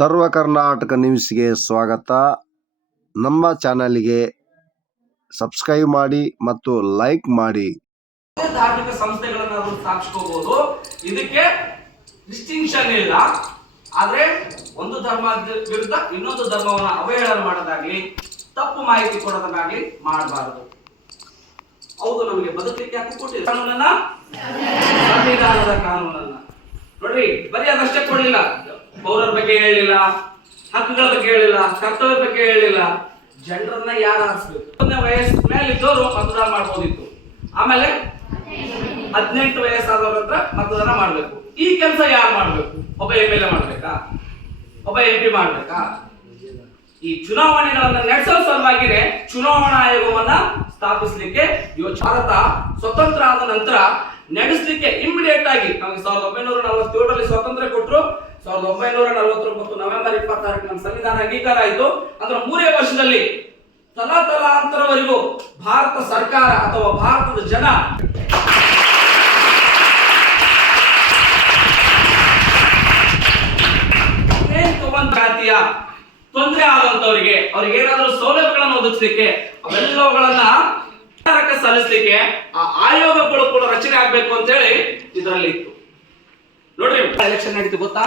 ಸರ್ವ ಕರ್ನಾಟಕ ನ್ಯೂಸ್ಗೆ ಸ್ವಾಗತ. ನಮ್ಮ ಚಾನಲ್ಗೆ ಸಬ್ಸ್ಕ್ರೈಬ್ ಮಾಡಿ ಮತ್ತು ಲೈಕ್ ಮಾಡಿ. ಧಾರ್ಮಿಕ ಸಂಸ್ಥೆಗಳನ್ನು ಅವರು ಸ್ಥಾಪಿಸ್ಕೋಬಹುದು. ಇದಕ್ಕೆ ಡಿಸ್ಟಿಂಕ್ಷನ್ ಇಲ್ಲ. ಆದ್ರೆ ಒಂದು ಧರ್ಮ ವಿರುದ್ಧ ಇನ್ನೊಂದು ಧರ್ಮವನ್ನು ಅವಹೇಳನ ಮಾಡೋದಾಗ್ಲಿ, ತಪ್ಪು ಮಾಹಿತಿ ಕೊಡೋದಾಗ್ಲಿ ಮಾಡಬಾರದು. ಹೌದು, ನಮಗೆ ಬದುಕಲಿಕ್ಕೆ ಹಕ್ಕು ಕೊಟ್ಟಿದೆ ಕಾನೂನನ್ನ, ಸಂವಿಧಾನದ ಕಾನೂನನ್ನ. ನೋಡ್ರಿ, ಬರೀ ಅದಷ್ಟೇ ಕೊಡಲಿಲ್ಲ. ಪೌರರ ಬಗ್ಗೆ ಹೇಳಿಲ್ಲ, ಹಕ್ಕುಗಳ ಬಗ್ಗೆ ಹೇಳಿಲ್ಲ, ಕರ್ತವ್ಯ ಬಗ್ಗೆ ಹೇಳಿಲ್ಲ. ಜನರನ್ನ ಯಾರು ಆರಿಸ್ಬೇಕು? 1ನೇ ವಯಸ್ಸು ಮೇಲಿದ್ದವರು ಮತದಾನ ಮಾಡ್ಬೋದಿತ್ತು. ಆಮೇಲೆ 18 ವಯಸ್ಸಾದವ್ರ ಹತ್ರ ಮತದಾನ ಮಾಡ್ಬೇಕು. ಈ ಕೆಲಸ ಯಾರು ಮಾಡ್ಬೇಕು? ಒಬ್ಬ MLA ಮಾಡ್ಬೇಕಾ? ಒಬ್ಬ MP ಮಾಡ್ಬೇಕಾ? ಈ ಚುನಾವಣೆಗಳನ್ನ ನಡೆಸೋ ಸಲುವಾಗಿನೇ ಚುನಾವಣಾ ಆಯೋಗವನ್ನ ಸ್ಥಾಪಿಸಲಿಕ್ಕೆ ಭಾರತ ಸ್ವತಂತ್ರ ಆದ ನಂತರ ನಡೆಸಲಿಕ್ಕೆ ಇಮಿಡಿಯೇಟ್ ಆಗಿ ನಮಗೆ 1947ರಲ್ಲಿ ಸ್ವಾತಂತ್ರ್ಯ ಕೊಟ್ಟರು. 1949 ನವೆಂಬರ್ 26 ನಮ್ಮ ಸಂವಿಧಾನ ಅಂಗೀಕಾರ ಆಯಿತು. ಅದರ 3 ವರ್ಷದಲ್ಲಿ ತಲಾಂತರವರೆಗೂ ಭಾರತ ಸರ್ಕಾರ ಅಥವಾ ಭಾರತದ ಜನ ಜಾತಿಯ ತೊಂದರೆ ಆದಂತವರಿಗೆ ಅವ್ರಿಗೆ ಏನಾದರೂ ಸೌಲಭ್ಯಗಳನ್ನು ಒದಗಿಸಲಿಕ್ಕೆ ಅವೆಲ್ಲವುಗಳನ್ನ ಸಲ್ಲಿಸಲಿಕ್ಕೆ ಆ ಆಯೋಗಗಳು ಕೂಡ ರಚನೆ ಆಗ್ಬೇಕು ಅಂತ ಹೇಳಿ ಇದರಲ್ಲಿ ಇತ್ತು. ನೋಡ್ರಿ, ಎಲೆಕ್ಷನ್ ನಡೀತು ಗೊತ್ತಾ?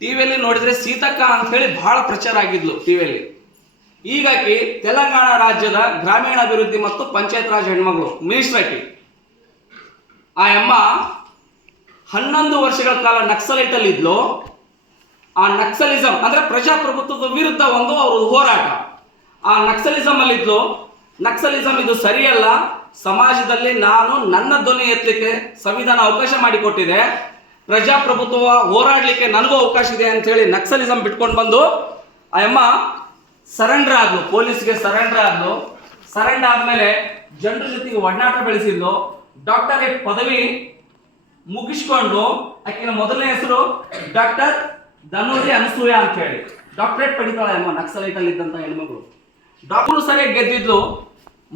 ಟಿವಿಯಲ್ಲಿ ನೋಡಿದ್ರೆ ಸೀತಕ್ಕ ಅಂತ ಹೇಳಿ ಬಹಳ ಪ್ರಚಾರ ಆಗಿದ್ಲು ಟಿವಿಯಲ್ಲಿ. ಹೀಗಾಗಿ ತೆಲಂಗಾಣ ರಾಜ್ಯದ ಗ್ರಾಮೀಣಾಭಿವೃದ್ಧಿ ಮತ್ತು ಪಂಚಾಯತ್ ರಾಜ್ ಹೆಣ್ಮಗಳು ಮಿನಿಸ್ಟರ್ ಆಕಿ. ಆ ಅಮ್ಮ 11 ವರ್ಷಗಳ ಕಾಲ ನಕ್ಸಲೈಟ್ ಅಲ್ಲಿ ಇದ್ಲು. ಆ ನಕ್ಸಲಿಸಂ ಅಂದ್ರೆ ಪ್ರಜಾಪ್ರಭುತ್ವದ ವಿರುದ್ಧ ಒಂದು ಅವರು ಹೋರಾಟ. ಆ ನಕ್ಸಲಿಸಂ ಅಲ್ಲಿ ಇದ್ಲು. ನಕ್ಸಲಿಸಂ ಇದು ಸರಿಯಲ್ಲ, ಸಮಾಜದಲ್ಲಿ ನಾನು ನನ್ನ ಧ್ವನಿ ಎತ್ತಲಿಕ್ಕೆ ಸಂವಿಧಾನ ಅವಕಾಶ ಮಾಡಿಕೊಟ್ಟಿದೆ, ಪ್ರಜಾಪ್ರಭುತ್ವ ಹೋರಾಡಲಿಕ್ಕೆ ನನಗೂ ಅವಕಾಶ ಇದೆ ಅಂತ ಹೇಳಿ ನಕ್ಸಲಿಸಂ ಬಿಟ್ಕೊಂಡು ಬಂದು ಆ ಅಮ್ಮ ಸರೆಂಡರ್ ಆದ್ಲು, ಪೊಲೀಸ್ಗೆ ಸರೆಂಡರ್ ಆದ್ಲು. ಸರೆಂಡರ್ ಆದ್ಮೇಲೆ ಜನರ ಜೊತೆಗೆ ಒಡನಾಟ ಬೆಳೆಸಿದ್ಲು. ಡಾಕ್ಟರೇಟ್ ಪದವಿ ಮುಗಿಸ್ಕೊಂಡು ಆಕಿನ ಮೊದಲನೇ ಹೆಸರು ಡಾಕ್ಟರ್ ಧನುರಿ ಅನಸೂಯ ಅಂತ ಹೇಳಿ ಡಾಕ್ಟರೇಟ್ ಪಡಿತಾಳೆ ಅಮ್ಮ. ನಕ್ಸಲೈಟ್ ಅಲ್ಲಿ ಇದ್ದಂತ ಹೆಣ್ಮಗಳು ಡಾಕ್ಟರ್ ಸರಿಯಾಗಿ ಗೆದ್ದಿದ್ಲು.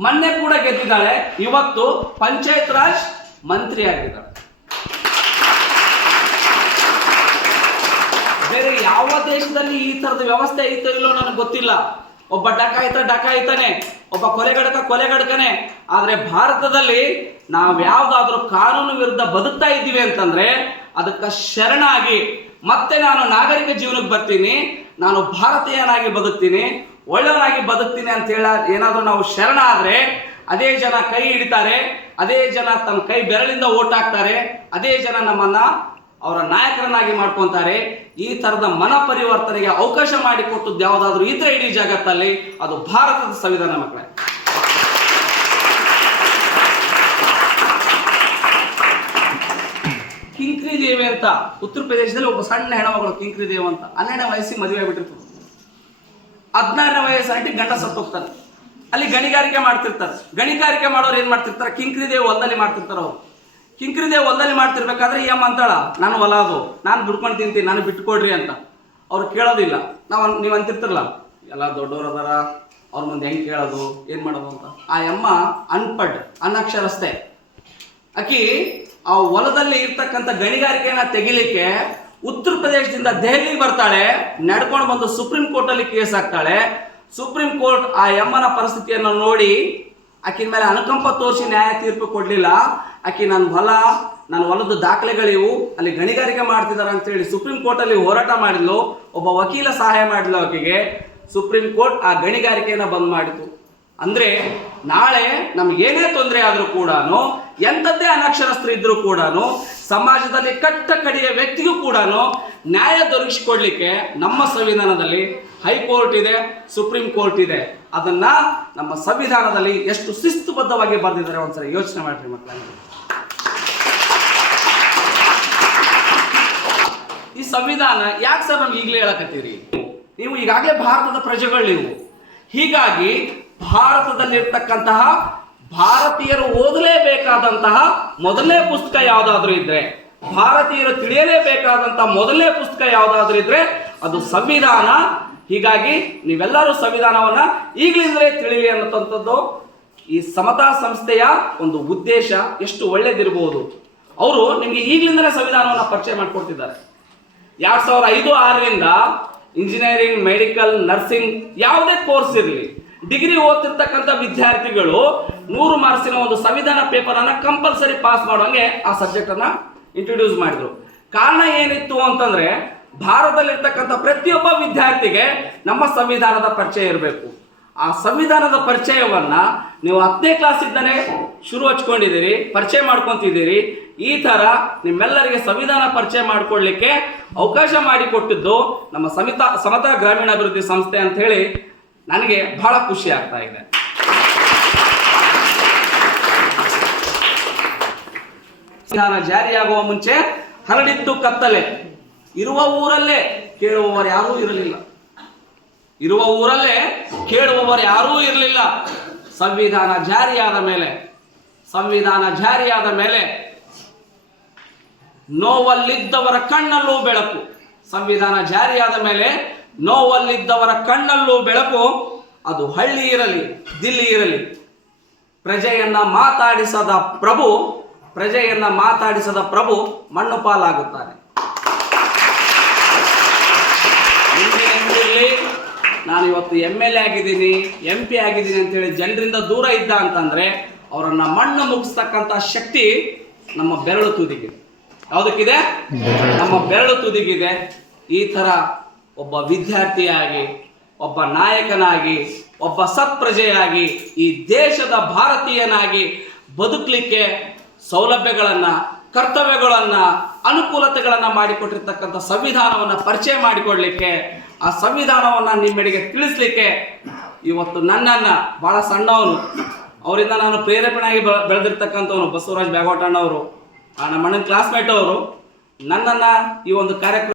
ಮೊನ್ನೆ ಕೂಡ ಗೆದ್ದಿದ್ದಾಳೆ. ಇವತ್ತು ಪಂಚಾಯತ್ ರಾಜ್ ಮಂತ್ರಿ ಆಗಿದ್ದಾಳೆ. ಬೇರೆ ಯಾವ ದೇಶದಲ್ಲಿ ಈ ತರದ ವ್ಯವಸ್ಥೆ ಐತೋ ಇಲ್ಲೋ ನನಗೆ ಗೊತ್ತಿಲ್ಲ. ಒಬ್ಬ ಡಕಾಯಿತಾನೆ, ಒಬ್ಬ ಕೊಲೆಗಡಕನೆ. ಆದ್ರೆ ಭಾರತದಲ್ಲಿ ನಾವು ಯಾವ್ದಾದ್ರೂ ಕಾನೂನು ವಿರುದ್ಧ ಬದುಕ್ತಾ ಇದ್ದೀವಿ ಅಂತಂದ್ರೆ ಅದಕ್ಕೆ ಶರಣಾಗಿ ಮತ್ತೆ ನಾನು ನಾಗರಿಕ ಜೀವನಕ್ಕೆ ಬರ್ತೀನಿ, ನಾನು ಭಾರತೀಯನಾಗಿ ಬದುಕ್ತೀನಿ, ಒಳ್ಳೆಯವನಾಗಿ ಬದುಕ್ತೀನಿ ಅಂತ ಹೇಳ ಏನಾದ್ರೂ ನಾವು ಶರಣ ಆದ್ರೆ ಅದೇ ಜನ ಕೈ ಹಿಡಿತಾರೆ, ಅದೇ ಜನ ತಮ್ಮ ಕೈ ಬೆರಳಿಂದ ಓಟ್ ಹಾಕ್ತಾರೆ, ಅದೇ ಜನ ನಮ್ಮನ್ನ ಅವರ ನಾಯಕರನ್ನಾಗಿ ಮಾಡ್ಕೊಂತಾರೆ. ಈ ತರದ ಮನ ಪರಿವರ್ತನೆಗೆ ಅವಕಾಶ ಮಾಡಿಕೊಟ್ಟದ್ದು ಯಾವುದಾದ್ರೂ ಇದ್ರೆ ಇಡೀ ಜಗತ್ತಲ್ಲಿ ಅದು ಭಾರತದ ಸಂವಿಧಾನ ಮಕ್ಕಳೇ. ಕಿಂಕ್ರಿ ದೇವಿ ಅಂತ ಉತ್ತರ ಪ್ರದೇಶದಲ್ಲಿ ಒಬ್ಬ ಸಣ್ಣ ಹೆಣ್ಮಗಳು ಕಿಂಕ್ರಿ ದೇವಿ ಅಂತ 12ನೇ ವಯಸ್ಸಿಗೆ ಮದುವೆ ಆಗ್ಬಿಟ್ಟಿರ್ತದೆ. 16ನೇ ವಯಸ್ಸಲ್ಲಿ ಗಂಡ ಸತ್ತು ಹೋಗ್ತಾನೆ. ಅಲ್ಲಿ ಗಣಿಗಾರಿಕೆ ಮಾಡ್ತಿರ್ತಾರೆ. ಗಣಿಗಾರಿಕೆ ಮಾಡೋರು ಏನ್ ಮಾಡ್ತಿರ್ತಾರೆ? ಕಿಂಕ್ರಿ ದೇವಿ ಹೊಲದಲ್ಲಿ ಮಾಡ್ತಿರ್ತಾರೆ. ಅವ್ರು ಕಿಂಕ್ರಿ ದೇವಿ ಹೊಲದಲ್ಲಿ ಮಾಡ್ತಿರ್ಬೇಕಾದ್ರೆ ಈ ಅಮ್ಮ ಅಂತಾಳ, ನಾನು ಹೊಲ ಅದು, ನಾನು ದುಡ್ಕೊಂಡು ತಿಂತೀನಿ, ನಾನು ಬಿಟ್ಕೊಡ್ರಿ ಅಂತ. ಅವ್ರು ಕೇಳೋದಿಲ್ಲ. ನೀವು ಅಂತಿರ್ತಿರಲ್ಲ, ಎಲ್ಲ ದೊಡ್ಡವ್ರು ಅದಾರ, ಅವ್ರ ಮುಂದೆ ಹೆಂಗೆ ಕೇಳೋದು, ಏನು ಮಾಡೋದು ಅಂತ. ಆ ಅಮ್ಮ ಅನಕ್ಷರಸ್ಥೆ. ಆಕಿ ಆ ಹೊಲದಲ್ಲಿ ಇರ್ತಕ್ಕಂಥ ಗಣಿಗಾರಿಕೆಯನ್ನ ತೆಗಿಲಿಕ್ಕೆ ಉತ್ತರ ಪ್ರದೇಶದಿಂದ ದೆಹಲಿಗೆ ಬರ್ತಾಳೆ. ನಡ್ಕೊಂಡು ಬಂದು ಸುಪ್ರೀಂ ಕೋರ್ಟ್ ಅಲ್ಲಿ ಕೇಸ್ ಹಾಕ್ತಾಳೆ. ಸುಪ್ರೀಂ ಕೋರ್ಟ್ ಆ ಅಮ್ಮನ ಪರಿಸ್ಥಿತಿಯನ್ನು ನೋಡಿ ಆಕಿನ ಮೇಲೆ ಅನುಕಂಪ ತೋರಿಸಿ ನ್ಯಾಯ ತೀರ್ಪು ಕೊಡ್ಲಿಲ್ಲ. ಆಕಿ ನನ್ನ ಹೊಲದ ದಾಖಲೆಗಳಿವು, ಅಲ್ಲಿ ಗಣಿಗಾರಿಕೆ ಮಾಡ್ತಿದಾರ ಅಂತ ಹೇಳಿ ಸುಪ್ರೀಂ ಕೋರ್ಟ್ ಅಲ್ಲಿ ಹೋರಾಟ ಮಾಡಿದ್ಲು. ಒಬ್ಬ ವಕೀಲ ಸಹಾಯ ಮಾಡಿದ್ಲು ಆಕೆಗೆ. ಸುಪ್ರೀಂ ಕೋರ್ಟ್ ಆ ಗಣಿಗಾರಿಕೆಯನ್ನ ಬಂದ್ ಮಾಡಿತು. ಅಂದ್ರೆ ನಾಳೆ ನಮ್ಗೇನೇ ತೊಂದರೆ ಆದ್ರೂ ಕೂಡ, ಎಂಥದ್ದೇ ಅನಕ್ಷರಸ್ಥರು ಇದ್ರೂ ಕೂಡ, ಸಮಾಜದಲ್ಲಿ ಕಟ್ಟ ಕಡೆಯ ವ್ಯಕ್ತಿಗೂ ಕೂಡ ನ್ಯಾಯ ದೊರಕಿಸಿಕೊಡ್ಲಿಕ್ಕೆ ನಮ್ಮ ಸಂವಿಧಾನದಲ್ಲಿ ಹೈಕೋರ್ಟ್ ಇದೆ, ಸುಪ್ರೀಂ ಕೋರ್ಟ್ ಇದೆ. ಅದನ್ನ ನಮ್ಮ ಸಂವಿಧಾನದಲ್ಲಿ ಎಷ್ಟು ಶಿಸ್ತುಬದ್ಧವಾಗಿ ಬರೆದಿದ್ದಾರೆ ಒಂದ್ಸರಿ ಯೋಚನೆ ಮಾಡ್ರಿ ಮಕ್ಕಳ. ಈ ಸಂವಿಧಾನ ಯಾಕೆ ಸರ್ ನಮ್ಗೆ ಈಗಲೇ ಹೇಳಕತ್ತೀರಿ? ನೀವು ಈಗಾಗಲೇ ಭಾರತದ ಪ್ರಜೆಗಳು ನೀವು. ಹೀಗಾಗಿ ಭಾರತದಲ್ಲಿರ್ತಕ್ಕಂತಹ ಭಾರತೀಯರು ಓದಲೇಬೇಕಾದಂತಹ ಮೊದಲನೇ ಪುಸ್ತಕ ಯಾವುದಾದ್ರೂ ಇದ್ರೆ, ಭಾರತೀಯರು ತಿಳಿಯಲೇಬೇಕಾದಂತಹ ಮೊದಲನೇ ಪುಸ್ತಕ ಯಾವುದಾದ್ರೂ ಇದ್ರೆ ಅದು ಸಂವಿಧಾನ. ಹೀಗಾಗಿ ನೀವೆಲ್ಲರೂ ಸಂವಿಧಾನವನ್ನ ಈಗಲಿಂದಲೇ ತಿಳಿಲಿ ಅನ್ನೋಂಥದ್ದು ಈ ಸಮತಾ ಸಂಸ್ಥೆಯ ಒಂದು ಉದ್ದೇಶ. ಎಷ್ಟು ಒಳ್ಳೇದಿರಬಹುದು. ಅವರು ನಿಮಗೆ ಈಗಲಿಂದಲೇ ಸಂವಿಧಾನವನ್ನು ಪರಿಚಯ ಮಾಡಿಕೊಡ್ತಿದ್ದಾರೆ. 2005-6ರಿಂದ ಇಂಜಿನಿಯರಿಂಗ್, ಮೆಡಿಕಲ್, ನರ್ಸಿಂಗ್ ಯಾವುದೇ ಕೋರ್ಸ್ ಇರಲಿ, ಡಿಗ್ರಿ ಓದ್ತಿರ್ತಕ್ಕಂಥ ವಿದ್ಯಾರ್ಥಿಗಳು 100 ಮಾರ್ಕ್ಸಿನ ಒಂದು ಸಂವಿಧಾನ ಪೇಪರ್ ಅನ್ನ ಕಂಪಲ್ಸರಿ ಪಾಸ್ ಮಾಡುವಂಗೆ ಆ ಸಬ್ಜೆಕ್ಟ್ ಅನ್ನ ಇಂಟ್ರೊಡ್ಯೂಸ್ ಮಾಡಿದ್ರು. ಕಾರಣ ಏನಿತ್ತು ಅಂತಂದ್ರೆ, ಭಾರತದಲ್ಲಿರ್ತಕ್ಕಂಥ ಪ್ರತಿಯೊಬ್ಬ ವಿದ್ಯಾರ್ಥಿಗೆ ನಮ್ಮ ಸಂವಿಧಾನದ ಪರಿಚಯ ಇರಬೇಕು. ಆ ಸಂವಿಧಾನದ ಪರಿಚಯವನ್ನ ನೀವು 10ನೇ ಕ್ಲಾಸಿಂದನೇ ಶುರು ಹಚ್ಕೊಂಡಿದ್ದೀರಿ, ಪರಿಚಯ ಮಾಡ್ಕೊತಿದ್ದೀರಿ. ಈ ತರ ನಿಮ್ಮೆಲ್ಲರಿಗೆ ಸಂವಿಧಾನ ಪರಿಚಯ ಮಾಡ್ಕೊಳ್ಳಿಕ್ಕೆ ಅವಕಾಶ ಮಾಡಿಕೊಟ್ಟಿದ್ದು ನಮ್ಮ ಸಮತಾ ಗ್ರಾಮೀಣಾಭಿವೃದ್ಧಿ ಸಂಸ್ಥೆ ಅಂತ ಹೇಳಿ ನನಗೆ ಬಹಳ ಖುಷಿ ಆಗ್ತಾ ಇದೆ. ಸಂವಿಧಾನ ಜಾರಿಯಾಗುವ ಮುಂಚೆ ಹರಡಿತ್ತು ಕತ್ತಲೆ, ಇರುವ ಊರಲ್ಲೇ ಕೇಳುವವರು ಯಾರೂ ಇರಲಿಲ್ಲ. ಇರುವ ಊರಲ್ಲೇ ಕೇಳುವವರು ಯಾರೂ ಇರಲಿಲ್ಲ. ಸಂವಿಧಾನ ಜಾರಿಯಾದ ಮೇಲೆ ನೋವಲ್ಲಿದ್ದವರ ಕಣ್ಣಲ್ಲೂ ಬೆಳಕು. ಸಂವಿಧಾನ ಜಾರಿಯಾದ ಮೇಲೆ ನೋವಲ್ಲಿದ್ದವರ ಕಣ್ಣಲ್ಲೂ ಬೆಳಕು. ಅದು ಹಳ್ಳಿ ಇರಲಿ, ದಿಲ್ಲಿ ಇರಲಿ, ಪ್ರಜೆಯನ್ನ ಮಾತಾಡಿಸದ ಪ್ರಭು ಮಣ್ಣು ಪಾಲಾಗುತ್ತಾನೆ. ನಾನು ಇವತ್ತು MLA ಆಗಿದ್ದೀನಿ, MP ಆಗಿದ್ದೀನಿ ಅಂತೇಳಿ ಜನರಿಂದ ದೂರ ಇದ್ದ ಅಂತಂದ್ರೆ ಅವರನ್ನ ಮಣ್ಣು ಮುಗಿಸ್ತಕ್ಕಂಥ ಶಕ್ತಿ ನಮ್ಮ ಬೆರಳು ತುದಿಗಿದೆ. ಯಾವುದಕ್ಕಿದೆ? ನಮ್ಮ ಬೆರಳು ತುದಿಗಿದೆ. ಈ ತರ ಒಬ್ಬ ವಿದ್ಯಾರ್ಥಿಯಾಗಿ, ಒಬ್ಬ ನಾಯಕನಾಗಿ, ಒಬ್ಬ ಸತ್ಪ್ರಜೆಯಾಗಿ, ಈ ದೇಶದ ಭಾರತೀಯನಾಗಿ ಬದುಕಲಿಕ್ಕೆ ಸೌಲಭ್ಯಗಳನ್ನ, ಕರ್ತವ್ಯಗಳನ್ನ, ಅನುಕೂಲತೆಗಳನ್ನ ಮಾಡಿಕೊಟ್ಟಿರ್ತಕ್ಕಂಥ ಸಂವಿಧಾನವನ್ನ ಪರಿಚಯ ಮಾಡಿಕೊಡ್ಲಿಕ್ಕೆ, ಆ ಸಂವಿಧಾನವನ್ನ ನಿಮ್ಮೆಡೆಗೆ ತಿಳಿಸ್ಲಿಕ್ಕೆ ಇವತ್ತು ನನ್ನನ್ನ, ಬಹಳ ಸಣ್ಣವನು, ಅವರಿಂದ ನಾನು ಪ್ರೇರೇಪಣೆಯಾಗಿ ಬೆಳೆದಿರ್ತಕ್ಕಂಥವನು ಬಸವರಾಜ್ ಬ್ಯಾಗೋಟಣ್ಣವರು, ನಮ್ಮ ಅಣ್ಣನ ಕ್ಲಾಸ್ಮೇಟ್ ಅವರು, ನನ್ನನ್ನ ಈ ಒಂದು ಕಾರ್ಯಕ್ರಮ